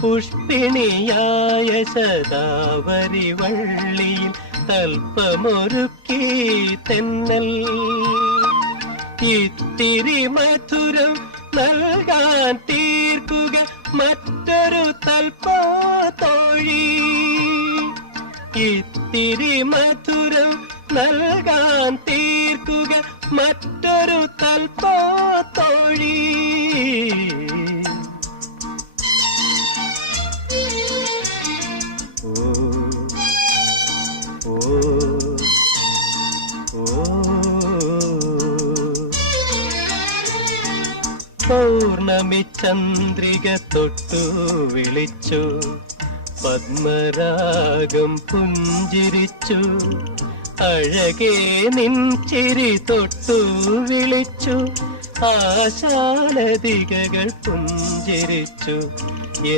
പുഷ്പിണിയായ ശതാവരി വള്ളിയിൽ തൽപ്പമൊരുക്കി തെന്നൽ ഇത്തിരി മധുരം നൽകാൻ തീർക്കുക മറ്റൊരു തൽപ്പത്തോഴി ഇത്തിരി മധുരം നൽകാൻ തീർക്കുക മറ്റൊരു തൽപ്പത്തോഴി പൗർണമി ചന്ദ്രിക തൊട്ടു വിളിച്ചു പത്മരാഗം പുഞ്ചിരിച്ചു അഴകേ നിൻ ചിരി തൊട്ടു വിളിച്ചു ആശാലതികകൾ പുഞ്ചിരിച്ചു